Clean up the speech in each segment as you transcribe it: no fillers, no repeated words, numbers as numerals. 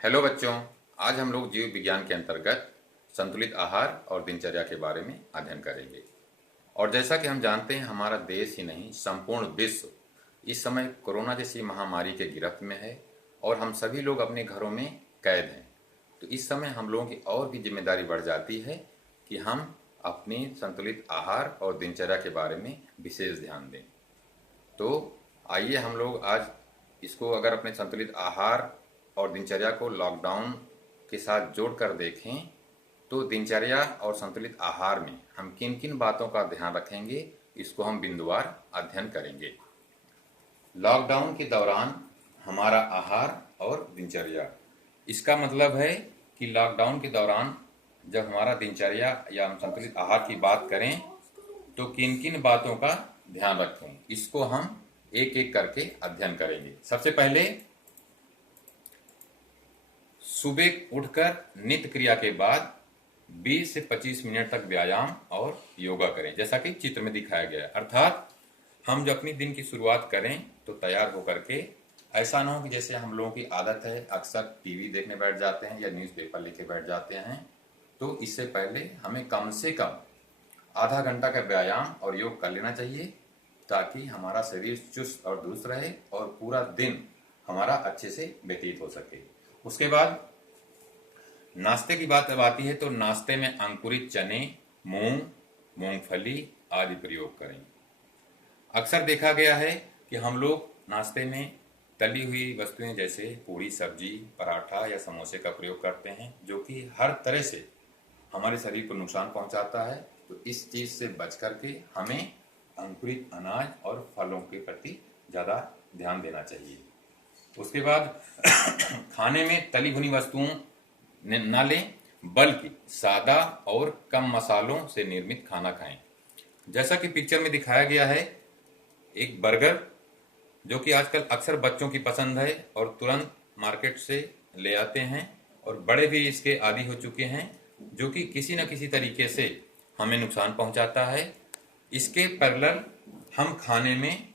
Hello बच्चों। आज हम लोग जीव विज्ञान के अंतर्गत संतुलित आहार और दिनचर्या के बारे में अध्ययन करेंगे। और जैसा कि हम जानते हैं, हमारा देश ही नहीं संपूर्ण विश्व इस समय कोरोना जैसी महामारी के गिरफ्त में है और हम सभी लोग अपने घरों में कैद हैं। तो इस समय हम लोगों की और भी जिम्मेदारी बढ़ जाती है कि हम अपनी संतुलित आहार और दिनचर्या के बारे में विशेष ध्यान दें। तो आइए हम लोग आज इसको अगर अपने संतुलित आहार और दिनचर्या को लॉकडाउन के साथ जोड़कर देखें तो दिनचर्या और संतुलित आहार में हम किन किन बातों का ध्यान रखेंगे, इसको हम बिंदुवार अध्ययन करेंगे। लॉकडाउन के दौरान हमारा आहार और दिनचर्या, इसका मतलब है कि लॉकडाउन के दौरान जब हमारा दिनचर्या या हम संतुलित आहार की बात करें तो किन किन बातों का ध्यान रखें, इसको हम एक एक करके अध्ययन करेंगे। सबसे पहले सुबह उठकर नित्य क्रिया के बाद 20 से 25 मिनट तक व्यायाम और योगा करें, जैसा कि चित्र में दिखाया गया है। अर्थात हम जब अपनी दिन की शुरुआत करें तो तैयार होकर के, ऐसा ना हो कि जैसे हम लोगों की आदत है अक्सर टीवी देखने बैठ जाते हैं या न्यूज़पेपर लेके बैठ जाते हैं। तो इससे पहले हमें कम से कम आधा घंटा का व्यायाम और योग कर लेना चाहिए ताकि हमारा शरीर चुस्त और दुरुस्त रहे और पूरा दिन हमारा अच्छे से व्यतीत हो सके। उसके बाद नाश्ते की बात जब आती है तो नाश्ते में अंकुरित चने, मूंग, मूंगफली आदि प्रयोग करें। अक्सर देखा गया है कि हम लोग नाश्ते में तली हुई वस्तुएं जैसे पूरी, सब्जी, पराठा या समोसे का प्रयोग करते हैं, जो कि हर तरह से हमारे शरीर को नुकसान पहुंचाता है। तो इस चीज से बच करके हमें अंकुरित अनाज और फलों के प्रति ज़्यादा ध्यान देना चाहिए। उसके बाद खाने में तली भुनी वस्तुओं न लें, बल्कि सादा और कम मसालों से निर्मित खाना खाएं। जैसा कि पिक्चर में दिखाया गया है, एक बर्गर जो कि आजकल अक्सर बच्चों की पसंद है और तुरंत मार्केट से ले आते हैं और बड़े भी इसके आदी हो चुके हैं, जो कि किसी न किसी तरीके से हमें नुकसान पहुंचाता है। इसके पैरेलल हम खाने में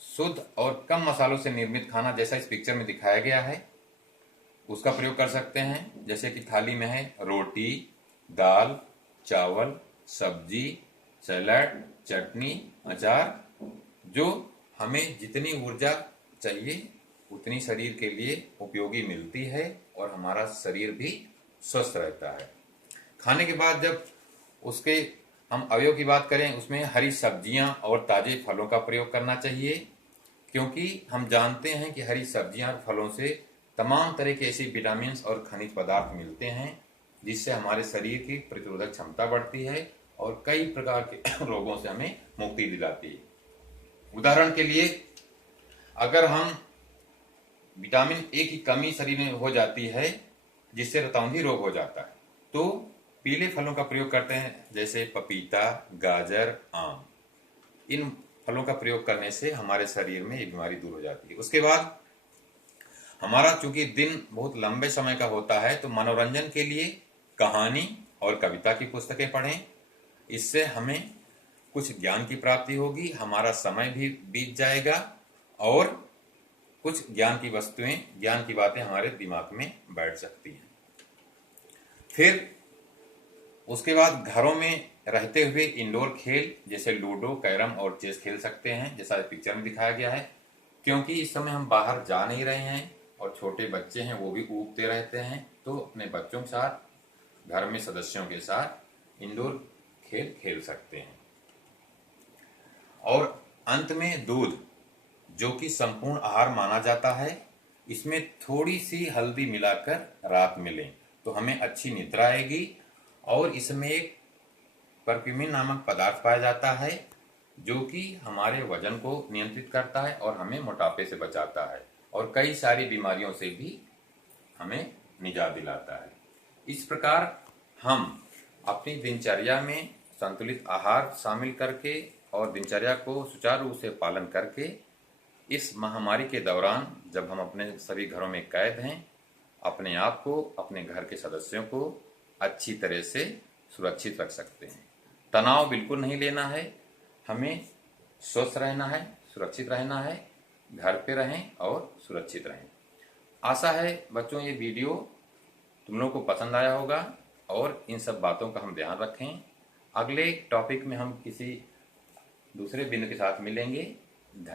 शुद्ध और कम मसालों से निर्मित खाना, जैसा इस पिक्चर में दिखाया गया है, उसका प्रयोग कर सकते हैं। जैसे कि थाली में है रोटी, दाल, चावल, सब्जी, सैलड, चटनी, अचार, जो हमें जितनी ऊर्जा चाहिए उतनी शरीर के लिए उपयोगी मिलती है और हमारा शरीर भी स्वस्थ रहता है। खाने के बाद जब उसके हम अवयव की बात करें, उसमें हरी सब्जियां और ताजे फलों का प्रयोग करना चाहिए, क्योंकि हम जानते हैं कि हरी सब्जियां और फलों से तमाम तरह के ऐसे विटामिन और खनिज पदार्थ मिलते हैं जिससे हमारे शरीर की प्रतिरोधक क्षमता बढ़ती है और कई प्रकार के रोगों से हमें मुक्ति दिलाती है। उदाहरण के लिए, अगर हम विटामिन ए की कमी शरीर में हो जाती है जिससे रतौंधी रोग हो जाता है, तो पीले फलों का प्रयोग करते हैं, जैसे पपीता, गाजर, आम। इन फलों का प्रयोग करने से हमारे शरीर में ये बीमारी दूर हो जाती है। उसके बाद हमारा चूंकि दिन बहुत लंबे समय का होता है, तो मनोरंजन के लिए कहानी और कविता की पुस्तकें पढ़ें। इससे हमें कुछ ज्ञान की प्राप्ति होगी, हमारा समय भी बीत जाएगा और कुछ ज्ञान की वस्तुएं, ज्ञान की बातें हमारे दिमाग में बैठ सकती हैं। फिर उसके बाद घरों में रहते हुए इंडोर खेल जैसे लूडो, कैरम और चेस खेल सकते हैं, जैसा पिक्चर में दिखाया गया है। क्योंकि इस समय हम बाहर जा नहीं रहे हैं और छोटे बच्चे हैं वो भी ऊबते रहते हैं, तो अपने बच्चों के साथ, घर में सदस्यों के साथ इंडोर खेल खेल सकते हैं। और अंत में दूध, जो कि संपूर्ण आहार माना जाता है, इसमें थोड़ी सी हल्दी मिलाकर रात में लें तो हमें अच्छी निद्रा आएगी। और इसमें एक करक्यूमिन नामक पदार्थ पाया जाता है जो कि हमारे वजन को नियंत्रित करता है और हमें मोटापे से बचाता है और कई सारी बीमारियों से भी हमें निजात दिलाता है। इस प्रकार हम अपनी दिनचर्या में संतुलित आहार शामिल करके और दिनचर्या को सुचारू रूप से पालन करके इस महामारी के दौरान, जब हम अपने सभी घरों में कैद हैं, अपने आप को, अपने घर के सदस्यों को अच्छी तरह से सुरक्षित रख सकते हैं। तनाव बिल्कुल नहीं लेना है, हमें स्वस्थ रहना है, सुरक्षित रहना है, घर पे रहें और सुरक्षित रहें। आशा है बच्चों ये वीडियो तुम लोग को पसंद आया होगा और इन सब बातों का हम ध्यान रखें। अगले टॉपिक में हम किसी दूसरे बिंदु के साथ मिलेंगे। धन्यवाद।